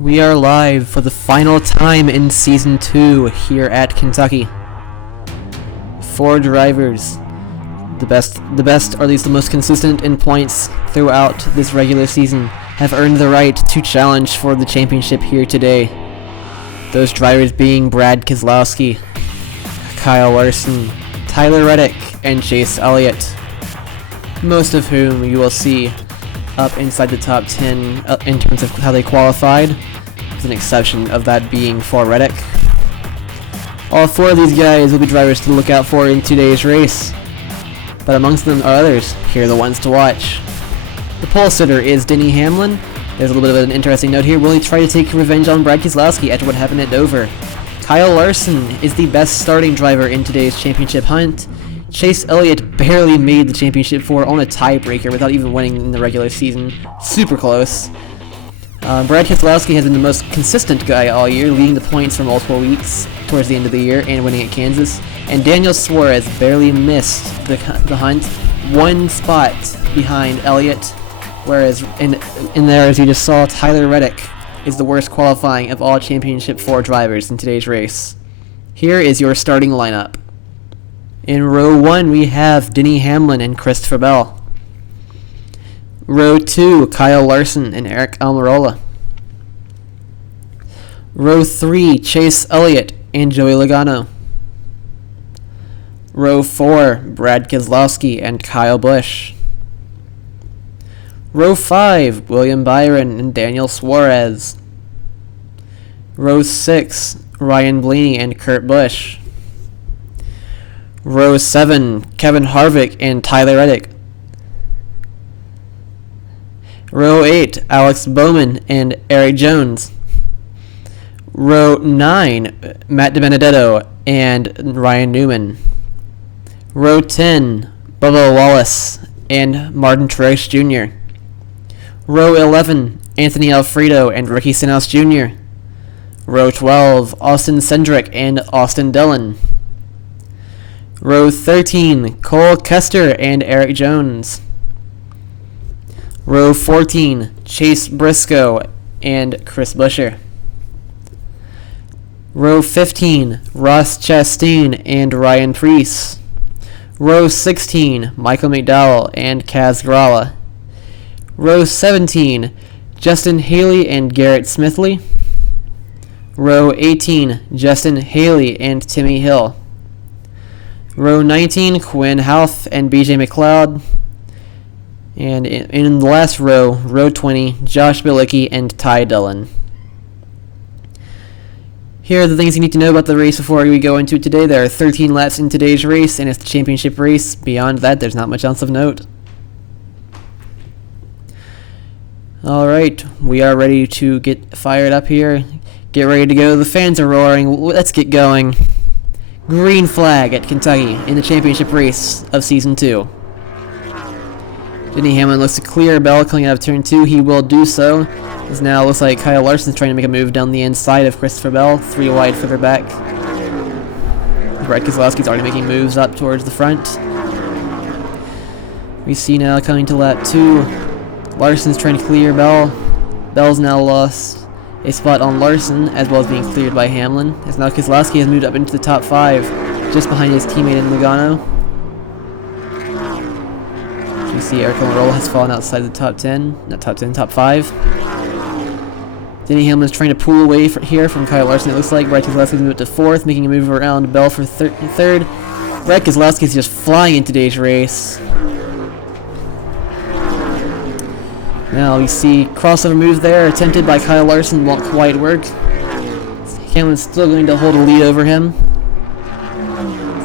We are live for the final time in Season 2 here at Kentucky. 4 drivers, the best, or at least the most consistent in points throughout this regular season, have earned the right to challenge for the championship here today. Those drivers being Brad Keselowski, Kyle Larson, Tyler Reddick, and Chase Elliott, most of whom you will see up inside the top 10 in terms of how they qualified, with an exception of that being for Reddick. All 4 of these guys will be drivers to look out for in today's race, but amongst them are others. Here are the ones to watch. The pole sitter is Denny Hamlin. There's a little bit of an interesting note here. Will he try to take revenge on Brad Keselowski after what happened at Dover? Kyle Larson is the best starting driver in today's championship hunt. Chase Elliott barely made the championship 4 on a tiebreaker without even winning in the regular season. Super close. Brad Keselowski has been the most consistent guy all year, leading the points for multiple weeks towards the end of the year and winning at Kansas. And Daniel Suarez barely missed the hunt, 1 spot behind Elliott, whereas in there, as you just saw, Tyler Reddick is the worst qualifying of all championship 4 drivers in today's race. Here is your starting lineup. In row 1, we have Denny Hamlin and Christopher Bell. Row 2, Kyle Larson and Eric Almirola. Row 3, Chase Elliott and Joey Logano. Row 4, Brad Keselowski and Kyle Busch. Row 5, William Byron and Daniel Suarez. Row 6, Ryan Blaney and Kurt Busch. Row 7, Kevin Harvick and Tyler Reddick. Row 8, Alex Bowman and Eric Jones. Row 9, Matt DiBenedetto and Ryan Newman. Row 10, Bubba Wallace and Martin Truex Jr. Row 11, Anthony Alfredo and Ricky Stenhouse Jr. Row 12, Austin Cindric and Austin Dillon. Row 13, Cole Kester and Eric Jones. Row 14, Chase Briscoe and Chris Buescher. Row 15, Ross Chastain and Ryan Preece. Row 16, Michael McDowell and Kaz Grala. Row 17, Justin Haley and Garrett Smithley. Row 18, Justin Haley and Timmy Hill. Row 19, Quinn Houff and BJ McLeod. And in the last row, row 20, Josh Bilicki and Ty Dillon. Here are the things you need to know about the race before we go into it today. There are 13 laps in today's race, and it's the championship race. Beyond that, there's not much else of note. Alright, we are ready to get fired up here. Get ready to go. The fans are roaring. Let's get going. Green flag at Kentucky in the championship race of Season 2. Denny Hamlin looks to clear Bell coming out of turn 2. He will do so. As now looks like Kyle Larson's trying to make a move down the inside of Christopher Bell, 3 wide further back. Brad Keselowski's already making moves up towards the front. We see now coming to lap 2. Larson's trying to clear Bell. Bell's now lost a spot on Larson, as well as being cleared by Hamlin, as now Keselowski has moved up into the top 5, just behind his teammate in Logano. As we see Eric Almirola has fallen outside the top 10, not top 10, top 5. Denny Hamlin's trying to pull away here from Kyle Larson, it looks like. Brad Keselowski's moved to 4th, making a move around Bell for 3rd. Brad Keselowski's just flying in today's race. Now we see crossover move there, attempted by Kyle Larson, won't quite work. Hamlin's still going to hold a lead over him.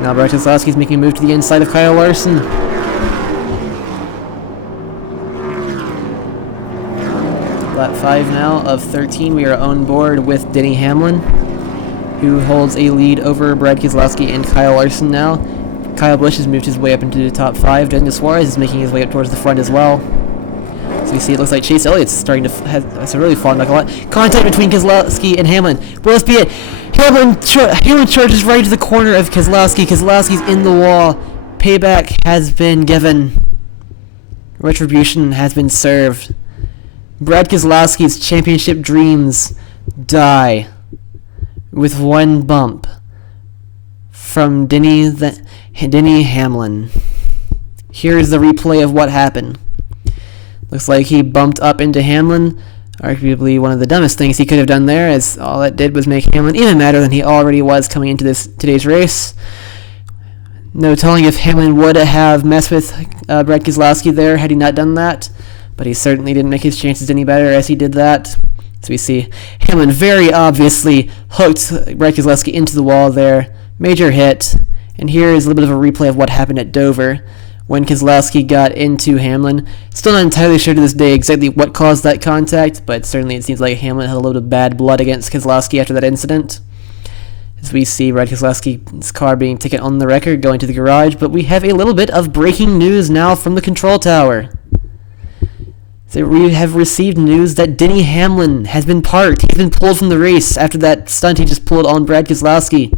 Now Brad Keselowski's making a move to the inside of Kyle Larson. Lap 5 now of 13, we are on board with Denny Hamlin, who holds a lead over Brad Keselowski and Kyle Larson now. Kyle Busch has moved his way up into the top 5. Daniel Suarez is making his way up towards the front as well. So you see it looks like Chase Elliott's starting to has really fallen back a lot. Contact between Keselowski and Hamlin. Will this be it? Hamlin charges right to the corner of Keselowski. Keselowski's in the wall. Payback has been given. Retribution has been served. Brad Keselowski's championship dreams die with one bump from Denny Hamlin. Here is the replay of what happened. Looks like he bumped up into Hamlin. Arguably one of the dumbest things he could have done there, as all it did was make Hamlin even madder than he already was coming into today's race. No telling if Hamlin would have messed with Brad Keselowski there had he not done that, but he certainly didn't make his chances any better as he did that. So we see Hamlin very obviously hooked Brad Keselowski into the wall there. Major hit. And here is a little bit of a replay of what happened at Dover when Keselowski got into Hamlin. Still not entirely sure to this day exactly what caused that contact, but certainly it seems like Hamlin had a little bit of bad blood against Keselowski after that incident. As we see Brad Keselowski's car being taken on the record, going to the garage, but we have a little bit of breaking news now from the control tower. So we have received news that Denny Hamlin has been parked. He's been pulled from the race after that stunt he just pulled on Brad Keselowski.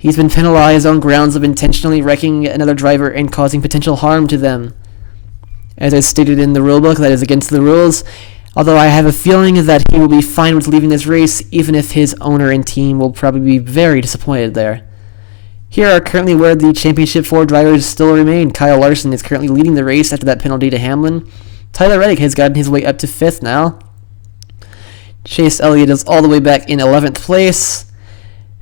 He's been penalized on grounds of intentionally wrecking another driver and causing potential harm to them. As I stated in the rulebook, that is against the rules, although I have a feeling that he will be fine with leaving this race, even if his owner and team will probably be very disappointed there. Here are currently where the Championship 4 drivers still remain. Kyle Larson is currently leading the race after that penalty to Hamlin. Tyler Reddick has gotten his way up to 5th now. Chase Elliott is all the way back in 11th place.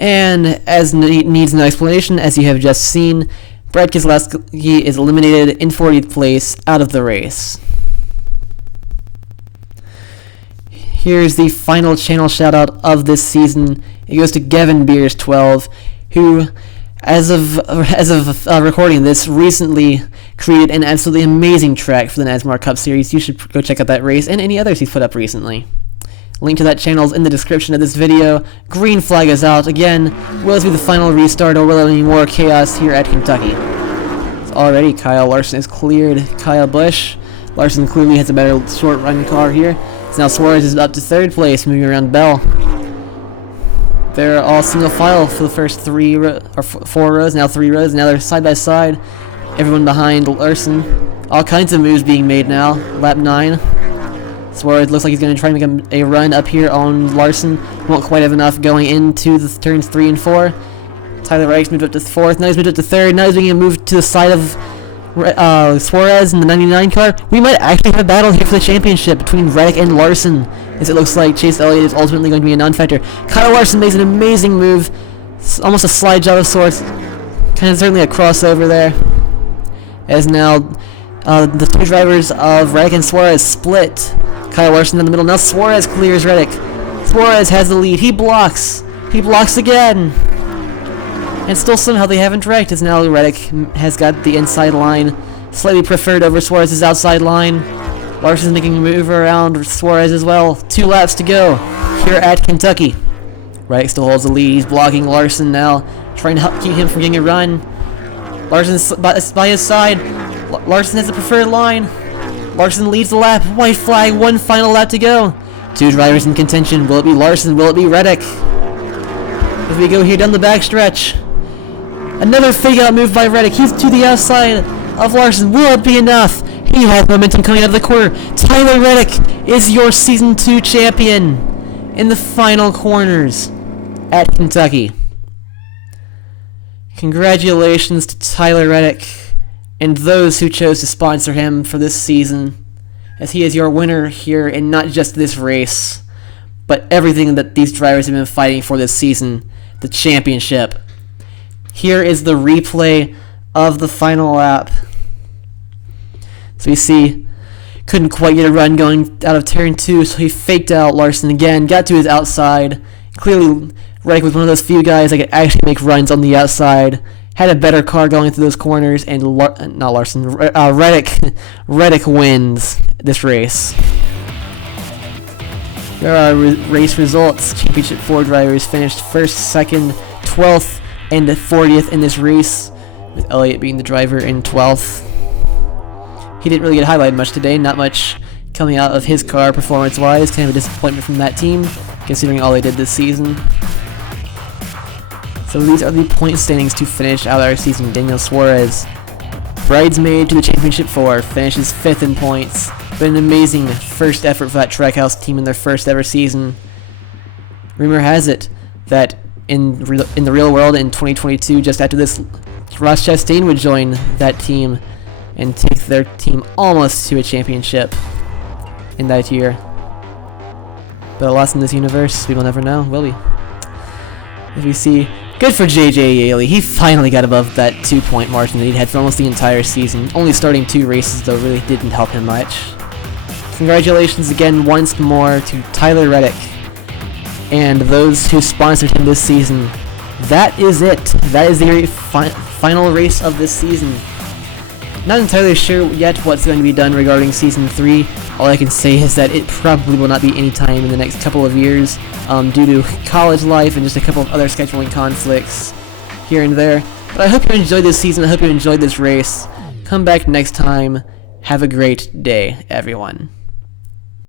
And as needs no explanation, as you have just seen, Brad Keselowski is eliminated in 40th place out of the race. Here's the final channel shoutout of this season. It goes to Gavin Beers12, who, as of recording this, recently created an absolutely amazing track for the NASCAR Cup Series. You should go check out that race and any others he's put up recently. Link to that channel is in the description of this video. Green flag is out. Again, will this be the final restart or will there be more chaos here at Kentucky? So already Kyle Larson has cleared Kyle Busch. Larson clearly has a better short run car here. So now Suarez is up to 3rd place, moving around Bell. They're all single file for the first 4 rows, now 3 rows. Now they're side by side. Everyone behind Larson. All kinds of moves being made now. Lap 9. Suarez looks like he's going to try to make a run up here on Larson. Won't quite have enough going into the turns 3 and 4. Tyler Reddick's moved up to 4th. Now he's moved up to 3rd. Now he's being moved to the side of Suarez in the 99 car. We might actually have a battle here for the championship between Reddick and Larson, as it looks like Chase Elliott is ultimately going to be a non-factor. Kyle Larson makes an amazing move. It's almost a slide job of sorts. Kind of certainly a crossover there. As now the 2 drivers of Reddick and Suarez split. Kyle Larson in the middle. Now Suarez clears Reddick. Suarez has the lead. He blocks. He blocks again. And still somehow they haven't wrecked, as now Reddick has got the inside line slightly preferred over Suarez's outside line. Larson's making a move around Suarez as well. 2 laps to go here at Kentucky. Reddick still holds the lead. He's blocking Larson now, trying to help keep him from getting a run. Larson's by his side. Larson has the preferred line. Larson leads the lap. White flag, 1 final lap to go. 2 drivers in contention. Will it be Larson? Will it be Reddick? As we go here down the backstretch. Another fake out move by Reddick. He's to the outside of Larson. Will it be enough? He has momentum coming out of the corner. Tyler Reddick is your Season 2 champion in the final corners at Kentucky. Congratulations to Tyler Reddick and those who chose to sponsor him for this season, as he is your winner here in not just this race, but everything that these drivers have been fighting for this season, the championship. Here is the replay of the final lap. So you see, couldn't quite get a run going out of turn 2, so he faked out Larson again, got to his outside. Clearly, Reddick was one of those few guys that could actually make runs on the outside. Had a better car going through those corners, and Reddick wins this race. There are race results. Championship 4 drivers finished 1st, 2nd, 12th, and 40th in this race, with Elliott being the driver in 12th. He didn't really get highlighted much today, not much coming out of his car performance-wise. Kind of a disappointment from that team, considering all they did this season. So these are the point standings to finish out our season. Daniel Suarez, bridesmaid to the Championship 4, finishes 5th in points. But an amazing first effort for that Trackhouse team in their first ever season. rumor has it that in the real world in 2022, just after this, Ross Chastain would join that team and take their team almost to a championship in that year. But alas, in this universe, we will never know, will we? If we see, good for JJ Yaley. He finally got above that 2-point margin that he'd had for almost the entire season. Only starting 2 races, though, really didn't help him much. Congratulations again once more to Tyler Reddick and those who sponsored him this season. That is it. That is the final race of this season. Not entirely sure yet what's going to be done regarding Season 3. All I can say is that it probably will not be any time in the next couple of years due to college life and just a couple of other scheduling conflicts here and there. But I hope you enjoyed this season. I hope you enjoyed this race. Come back next time. Have a great day, everyone.